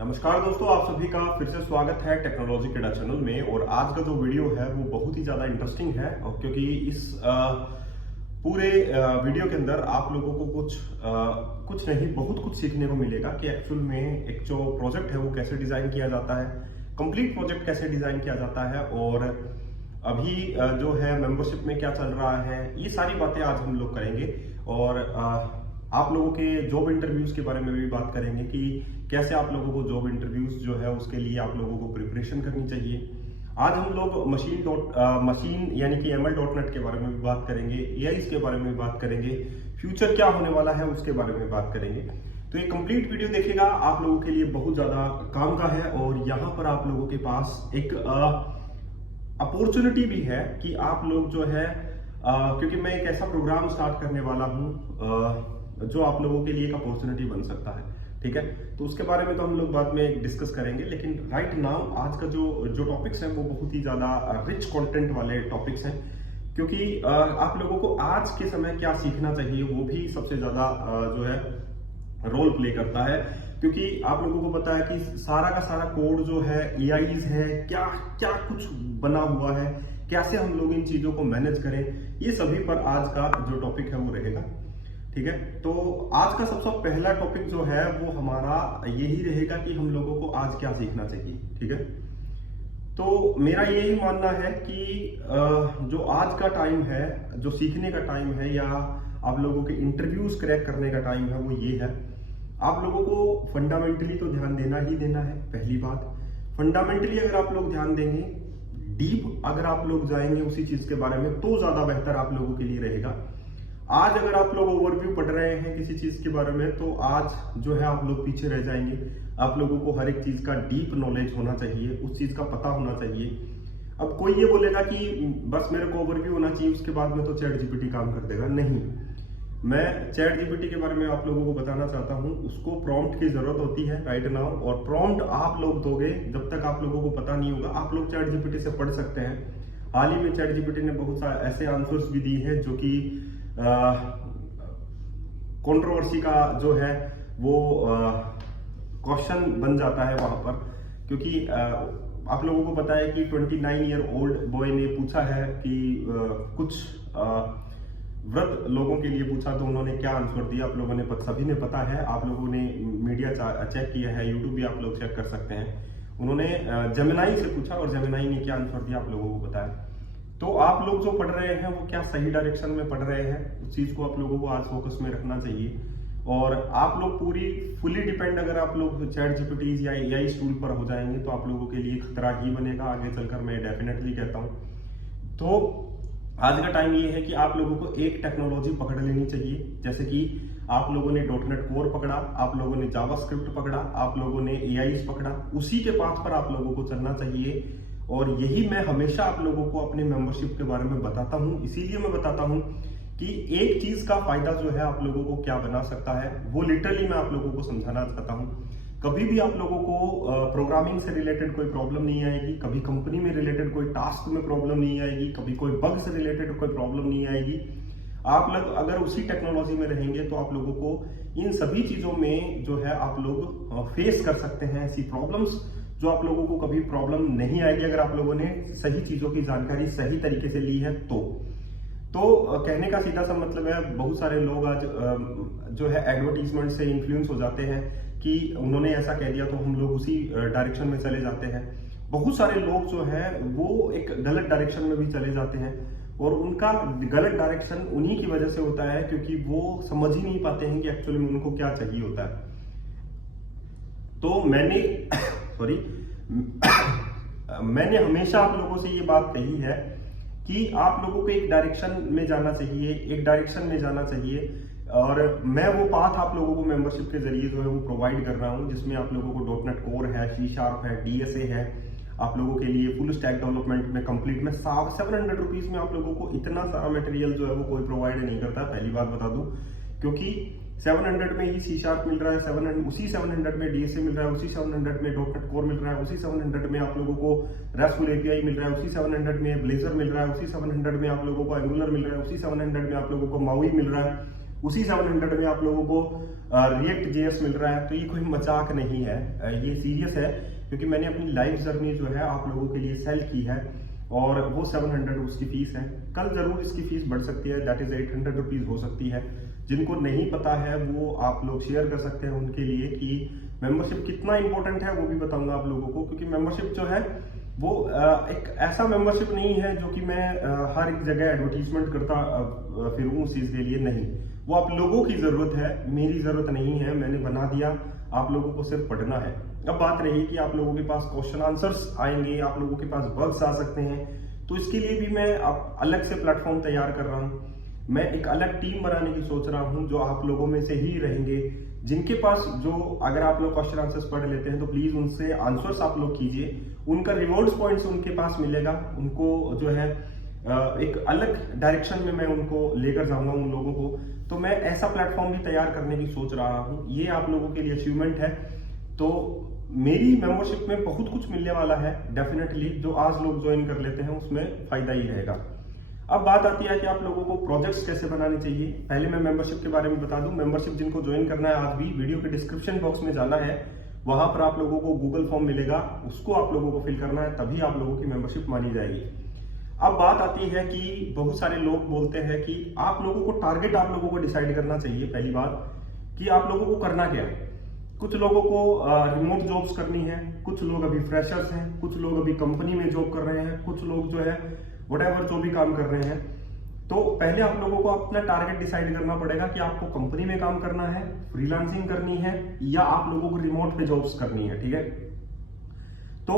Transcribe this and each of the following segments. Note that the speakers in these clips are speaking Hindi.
नमस्कार दोस्तों, आप सभी का फिर से स्वागत है टेक्नोलॉजी केडा चैनल में। और आज का जो वीडियो है वो बहुत ही ज़्यादा इंटरेस्टिंग है, और क्योंकि इस पूरे वीडियो के अंदर आप लोगों को कुछ नहीं बहुत कुछ सीखने को मिलेगा कि एक्चुअल में एक जो प्रोजेक्ट है वो कैसे डिज़ाइन किया जाता है, कंप्लीट प्रोजेक्ट कैसे डिज़ाइन किया जाता है, और अभी जो है मेंबरशिप में क्या चल रहा है, ये सारी बातें आज हम लोग करेंगे। और आप लोगों के जॉब इंटरव्यूज के बारे में भी बात करेंगे कि कैसे आप लोगों को जॉब इंटरव्यूज जो है उसके लिए आप लोगों को प्रिपरेशन करनी चाहिए। आज हम लोग मशीन यानी कि ML.NET के बारे में भी बात करेंगे, AIs के बारे में भी बात करेंगे, फ्यूचर क्या होने वाला है उसके बारे में बात करेंगे। तो ये कंप्लीट वीडियो देखिएगा, आप लोगों के लिए बहुत ज्यादा काम का है। और यहाँ पर आप लोगों के पास एक अपॉर्चुनिटी भी है कि आप लोग जो है क्योंकि मैं एक ऐसा प्रोग्राम स्टार्ट करने वाला हूँ जो आप लोगों के लिए एक अपॉर्चुनिटी बन सकता है। ठीक है, तो उसके बारे में तो हम लोग बाद में डिस्कस करेंगे, लेकिन राइट नाउ आज का जो टॉपिक्स हैं वो बहुत ही ज्यादा रिच कंटेंट वाले टॉपिक्स हैं। क्योंकि आप लोगों को आज के समय क्या सीखना चाहिए वो भी सबसे ज्यादा जो है रोल प्ले करता है। क्योंकि आप लोगों को पता है कि सारा का सारा कोड जो है AIs है, क्या क्या कुछ बना हुआ है, कैसे हम लोग इन चीजों को मैनेज करें, ये सभी पर आज का जो टॉपिक है वो रहेगा। ठीक है, तो आज का सबसे पहला टॉपिक जो है वो हमारा यही रहेगा कि हम लोगों को आज क्या सीखना चाहिए। ठीक है, तो मेरा यही मानना है कि जो आज का टाइम है, जो सीखने का टाइम है, या आप लोगों के इंटरव्यूज क्रैक करने का टाइम है, वो ये है। आप लोगों को फंडामेंटली तो ध्यान देना ही देना है। पहली बात, फंडामेंटली अगर आप लोग ध्यान देंगे, डीप अगर आप लोग जाएंगे उसी चीज के बारे में, तो ज्यादा बेहतर आप लोगों के लिए रहेगा। आज अगर आप लोग ओवरव्यू पढ़ रहे हैं किसी चीज के बारे में, तो आज जो है आप लोग पीछे रह जाएंगे। आप लोगों को हर एक चीज का डीप नॉलेज होना चाहिए, उस चीज का पता होना चाहिए। अब कोई ये बोलेगा कि बस मेरे को ओवरव्यू होना चाहिए, उसके बाद में तो चैट GPT काम कर देगा। नहीं, मैं चैट GPT के बारे में आप लोगों को बताना चाहता हूं। उसको प्रॉम्प्ट की जरूरत होती है राइट नाउ, और प्रॉम्प्ट आप लोग दोगे जब तक आप लोगों को पता नहीं होगा। आप लोग चैट GPT से पढ़ सकते हैं। हाल ही में चैट GPT ने बहुत सारे ऐसे आंसर्स भी दिए हैं जो कि कंट्रोवर्सी का जो है वो क्वेश्चन बन जाता है वहां पर। क्योंकि आप लोगों को पता है कि 29 ईयर ओल्ड बॉय ने पूछा है कि कुछ वृद्ध लोगों के लिए पूछा, तो उन्होंने क्या आंसर दिया आप लोगों ने सभी ने पता है। आप लोगों ने मीडिया चेक किया है, यूट्यूब भी आप लोग चेक कर सकते हैं। उन्होंने जेमिनाई से पूछा और जेमिनाई ने क्या आंसर दिया आप लोगों को पता है। तो आप लोग जो पढ़ रहे हैं वो क्या सही डायरेक्शन में पढ़ रहे हैं, उस चीज को आप लोगों को आज फोकस में रखना चाहिए। और आप लोग फुली डिपेंड अगर आप लोग चैट GPT या AI टूल पर हो जाएंगे तो आप लोगों के लिए खतरा ही बनेगा आगे चलकर, मैं डेफिनेटली कहता हूं। तो आज का टाइम ये है कि आप लोगों को एक टेक्नोलॉजी पकड़ लेनी चाहिए। जैसे कि आप लोगों ने .NET कोर पकड़ा, आप लोगों ने जावास्क्रिप्ट पकड़ा, आप लोगों ने AIs पकड़ा, उसी के पाथ पर आप लोगों को चलना चाहिए। और यही मैं हमेशा आप लोगों को अपने मेंबरशिप के बारे में बताता हूं। इसीलिए मैं बताता हूं कि एक चीज का फायदा जो है आप लोगों को क्या बना सकता है, वो लिटरली मैं आप लोगों को समझाना चाहता हूं। कभी भी आप लोगों को प्रोग्रामिंग से रिलेटेड कोई प्रॉब्लम नहीं आएगी, कभी कंपनी में रिलेटेड कोई टास्क में प्रॉब्लम नहीं आएगी, कभी कोई बग से रिलेटेड कोई प्रॉब्लम नहीं आएगी। आप लोग अगर उसी टेक्नोलॉजी में रहेंगे तो आप लोगों को इन सभी चीजों में जो है आप लोग फेस कर सकते हैं ऐसी प्रॉब्लम्स जो आप लोगों को कभी प्रॉब्लम नहीं आएगी अगर आप लोगों ने सही चीजों की जानकारी सही तरीके से ली है। तो कहने का सीधा सा मतलब है, बहुत सारे लोग आज जो है एडवर्टीजमेंट से इन्फ्लुएंस हो जाते हैं कि उन्होंने ऐसा कह दिया तो हम लोग उसी डायरेक्शन में चले जाते हैं। बहुत सारे लोग जो है वो एक गलत डायरेक्शन में भी चले जाते हैं, और उनका गलत डायरेक्शन उन्हीं की वजह से होता है क्योंकि वो समझ ही नहीं पाते हैं कि एक्चुअली में उनको क्या चाहिए होता है। तो मैंने हमेशा आप लोगों से ये बात कही है कि आप लोगों को एक डायरेक्शन में जाना चाहिए, और मैं वो पाथ आप लोगों को मेंबरशिप के जरिए जो है वो प्रोवाइड कर रहा हूं, जिसमें आप लोगों को .NET कोर है, C# है, DSA है। आप लोगों के लिए फुल स्टैक डेवलपमेंट में कंप्लीट में 700 रुपीज में आप लोगों को इतना सारा मटेरियल जो है वो कोई प्रोवाइड नहीं करता। पहली बात बता दूं, क्योंकि 700 में ही C# मिल रहा है, 700 उसी 700 में DSA मिल रहा है, उसी 700 में .NET कोर मिल रहा है, उसी 700 में आप लोगों को RESTful API मिल रहा है, उसी 700 में Blazor मिल रहा है, उसी 700 में आप लोगों को Angular मिल रहा है, उसी 700 में आप लोगों को MAUI मिल रहा है। उसी 700 में आप लोगों को रिएक्ट जेएस मिल रहा है। तो ये कोई मजाक नहीं है, ये सीरियस है, क्योंकि मैंने अपनी लाइफ जर्नी जो है आप लोगों के लिए सेल की है और वो 700 उसकी फीस है। कल जरूर इसकी फीस बढ़ सकती है, दैट इज 800 रुपीज हो सकती है। जिनको नहीं पता है वो आप लोग शेयर कर सकते हैं उनके लिए कि मेंबरशिप कितना इंपॉर्टेंट है, वो भी बताऊंगा आप लोगों को। क्योंकि मेंबरशिप जो है वो एक ऐसा मेंबरशिप नहीं है जो कि मैं हर एक जगह एडवर्टीजमेंट करता फिरूं उस चीज के लिए, नहीं। वो आप लोगों की जरूरत है, मेरी जरूरत नहीं है। मैंने बना दिया, आप लोगों को सिर्फ पढ़ना है। अब बात रही कि आप लोगों के पास क्वेश्चन आंसर्स आएंगे, आप लोगों के पास बग्स आ सकते हैं, तो इसके लिए भी मैं अलग से प्लेटफॉर्म तैयार कर रहा हूँ। मैं एक अलग टीम बनाने की सोच रहा हूँ जो आप लोगों में से ही रहेंगे, जिनके पास जो अगर आप लोग क्वेश्चन आंसर्स पढ़ लेते हैं तो प्लीज उनसे आंसर्स आप लोग कीजिए, उनका रिवॉर्ड्स पॉइंट्स उनके पास मिलेगा। उनको जो है एक अलग डायरेक्शन में मैं उनको लेकर जाऊंगा उन लोगों को। तो मैं ऐसा प्लेटफॉर्म भी तैयार करने की सोच रहा हूँ, ये आप लोगों के लिए अचीवमेंट है। तो मेरी मेंबरशिप में बहुत कुछ मिलने वाला है डेफिनेटली, जो आज लोग ज्वाइन कर लेते हैं उसमें फायदा ही रहेगा। अब बात आती है कि आप लोगों को प्रोजेक्ट्स कैसे बनाने चाहिए। पहले मैं मेंबरशिप के बारे में बता दूं। मेंबरशिप जिनको ज्वाइन करना है आज भी वीडियो के डिस्क्रिप्शन बॉक्स में जाना है, वहां पर आप लोगों को गूगल फॉर्म मिलेगा, उसको आप लोगों को फिल करना है, तभी आप लोगों की मेंबरशिप मानी जाएगी। अब बात आती है कि बहुत सारे लोग बोलते हैं कि आप लोगों को टारगेट आप लोगों को डिसाइड करना चाहिए। पहली बात कि आप लोगों को करना क्या है। कुछ लोगों को रिमोट जॉब्स करनी है, कुछ लोग अभी फ्रेशर्स हैं, कुछ लोग अभी कंपनी में जॉब कर रहे हैं, कुछ लोग जो है व्हाटएवर जो भी काम कर रहे हैं। तो पहले आप लोगों को अपना टारगेट डिसाइड करना पड़ेगा कि आपको कंपनी में काम करना है, फ्रीलांसिंग करनी है, या आप लोगों को रिमोट पे जॉब्स करनी है, ठीक है। तो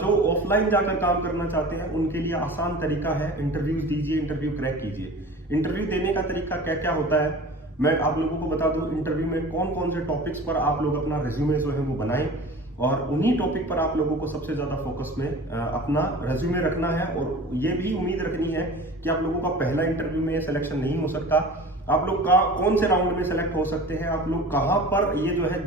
जो ऑफलाइन जाकर काम करना चाहते हैं उनके लिए आसान तरीका है, इंटरव्यूज दीजिए, इंटरव्यू क्रैक कीजिए। इंटरव्यू देने का तरीका क्या क्या होता है मैं आप लोगों को बता दूं। इंटरव्यू में कौन कौन से टॉपिक्स पर आप लोग अपना रेज्यूमे जो है वो बनाएं, और उन्हीं टॉपिक पर आप लोगों को सबसे ज्यादा फोकस में अपना रेज्यूमे रखना है। और ये भी उम्मीद रखनी है कि आप लोगों का पहला इंटरव्यू में सिलेक्शन नहीं हो सकता। आप लोग का कौन से राउंड में सेलेक्ट हो सकते हैं, आप लोग कहां पर ये जो है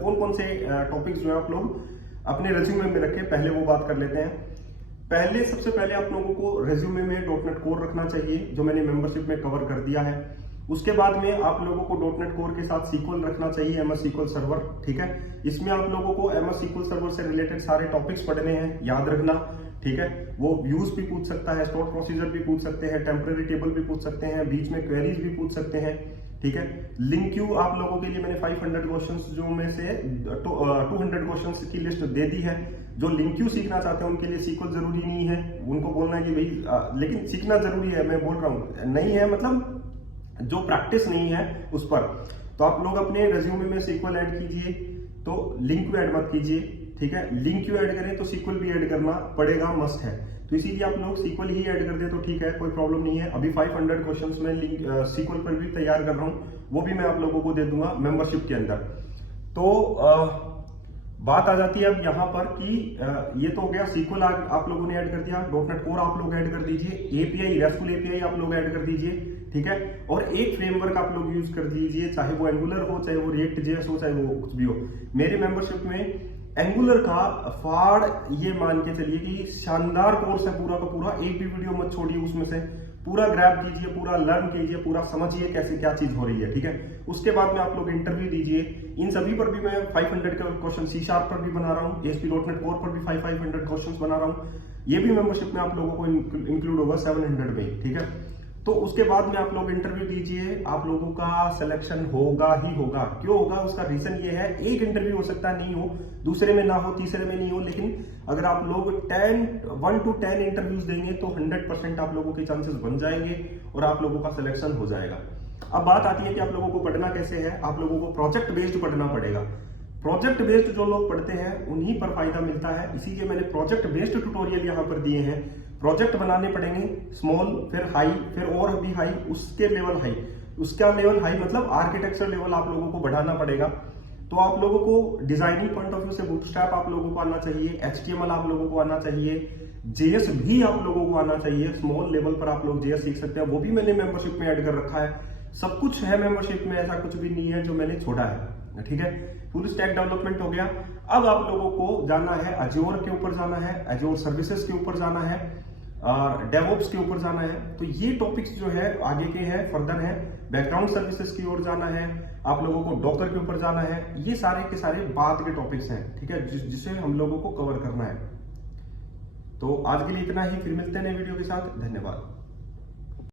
कौन कौन से टॉपिक्स जो है आप लोग अपने रेज्यूमे में रखें, पहले वो बात कर लेते हैं। सबसे पहले आप लोगों को रेज्यूमे में .NET कोर रखना चाहिए, जो मैंने मेंबरशिप में कवर कर दिया है। उसके बाद में आप लोगों को .NET कोर के साथ SQL रखना चाहिए, MS SQL सर्वर, ठीक है। इसमें आप लोगों को MS SQL सर्वर से रिलेटेड सारे टॉपिक्स पढ़ने हैं, याद रखना, ठीक है। वो व्यूज भी पूछ सकता है, स्टोर प्रोसीजर भी पूछ सकते हैं, टेम्पररी टेबल भी पूछ सकते हैं, बीच में क्वेरीज भी पूछ सकते हैं, ठीक है। लिंक क्यू आप लोगों के लिए मैंने 500 क्वेश्चंस जो में से 200 क्वेश्चंस की लिस्ट दे दी है। जो लिंक क्यू सीखना चाहते हैं उनके लिए SQL जरूरी नहीं है, उनको बोलना है कि भाई लेकिन सीखना जरूरी है, मैं बोल रहा हूँ नहीं है, मतलब जो प्रैक्टिस नहीं है उस पर। तो आप लोग अपने रेज्यूमे में SQL ऐड कीजिए, तो लिंक क्यू ऐड मत कीजिए, ठीक है। लिंक क्यू ऐड करें तो SQL भी ऐड करना पड़ेगा, मस्ट है। तो इसीलिए आप लोग SQL ही ऐड कर दे तो ठीक है, कोई प्रॉब्लम नहीं है। अभी 500 क्वेश्चंस में SQL पर भी तैयार कर रहा हूँ, वो भी मैं आप लोगों को दे दूंगा मेंबरशिप के अंदर। तो बात आ जाती है अब यहाँ पर कि ये तो हो गया, SQL आप लोगों ने ऐड कर दिया, .NET कोर आप लोग ऐड कर दीजिए, API RESTful API आप लोग ऐड कर दीजिए, ठीक है। और एक फ्रेमवर्क आप लोग यूज कर दीजिए, चाहे वो एंगुलर हो, चाहे वो React.js हो, चाहे वो कुछ भी हो। मेरे मेंबरशिप में एंगुलर का फाड़ ये मान के चलिए कि शानदार कोर्स है पूरा का पूरा, एक भी वीडियो मत छोड़िए उसमें से, पूरा ग्रैब कीजिए, पूरा लर्न कीजिए, पूरा समझिए कैसे क्या चीज हो रही है, ठीक है। उसके बाद में आप लोग इंटरव्यू दीजिए। इन सभी पर भी मैं 500 का क्वेश्चन C# पर भी बना रहा हूँ, ASP.NET कोर पर भी 500 क्वेश्चन बना रहा हूँ। ये भी मेंबरशिप में आप लोगों को इंक्लूड होगा 700 में, ठीक है। तो उसके बाद में आप लोग इंटरव्यू दीजिए, आप लोगों का सिलेक्शन होगा ही होगा। क्यों होगा, उसका रीजन ये है, एक इंटरव्यू हो सकता है नहीं हो, दूसरे में ना हो, तीसरे में नहीं हो, लेकिन अगर आप लोग 1 to 10 इंटरव्यूज देंगे तो 100% आप लोगों के चांसेस बन जाएंगे और आप लोगों का सिलेक्शन हो जाएगा। अब बात आती है कि आप लोगों को पढ़ना कैसे है। आप लोगों को प्रोजेक्ट बेस्ड पढ़ना पड़ेगा। प्रोजेक्ट बेस्ड जो लोग पढ़ते हैं उन्हीं पर फायदा मिलता है, इसीलिए मैंने प्रोजेक्ट बेस्ड ट्यूटोरियल यहाँ पर दिए हैं। प्रोजेक्ट बनाने पड़ेंगे, स्मॉल, फिर हाई, फिर और भी हाई, उसके लेवल हाई, उसका लेवल हाई मतलब आर्किटेक्चर लेवल आप लोगों को बढ़ाना पड़ेगा। तो आप लोगों को डिजाइनिंग पॉइंट ऑफ व्यू से बूटस्ट्रैप आप लोगों को आना चाहिए, HTML आप लोगों को आना चाहिए, JS भी आप लोगों को आना चाहिए। स्मॉल लेवल पर आप लोग JS सीख सकते हैं, वो भी मैंने मेंबरशिप में ऐड कर रखा है। सब कुछ है मेंबरशिप में, ऐसा कुछ भी नहीं है जो मैंने छोड़ा है, ठीक है। फुल स्टैक डेवलपमेंट हो गया। अब आप लोगों को जाना है अज्योर के ऊपर, जाना है अज्योर सर्विसेज के ऊपर जाना है। और डेवऑप्स के ऊपर जाना है। तो ये टॉपिक्स जो है आगे के हैं, फर्दर है। बैकग्राउंड सर्विसेज की ओर जाना है, आप लोगों को डॉकर के ऊपर जाना है। ये सारे के सारे बाद के टॉपिक्स हैं, ठीक है, जिसे हम लोगों को कवर करना है। तो आज के लिए इतना ही, फिर मिलते हैं नए वीडियो के साथ। धन्यवाद।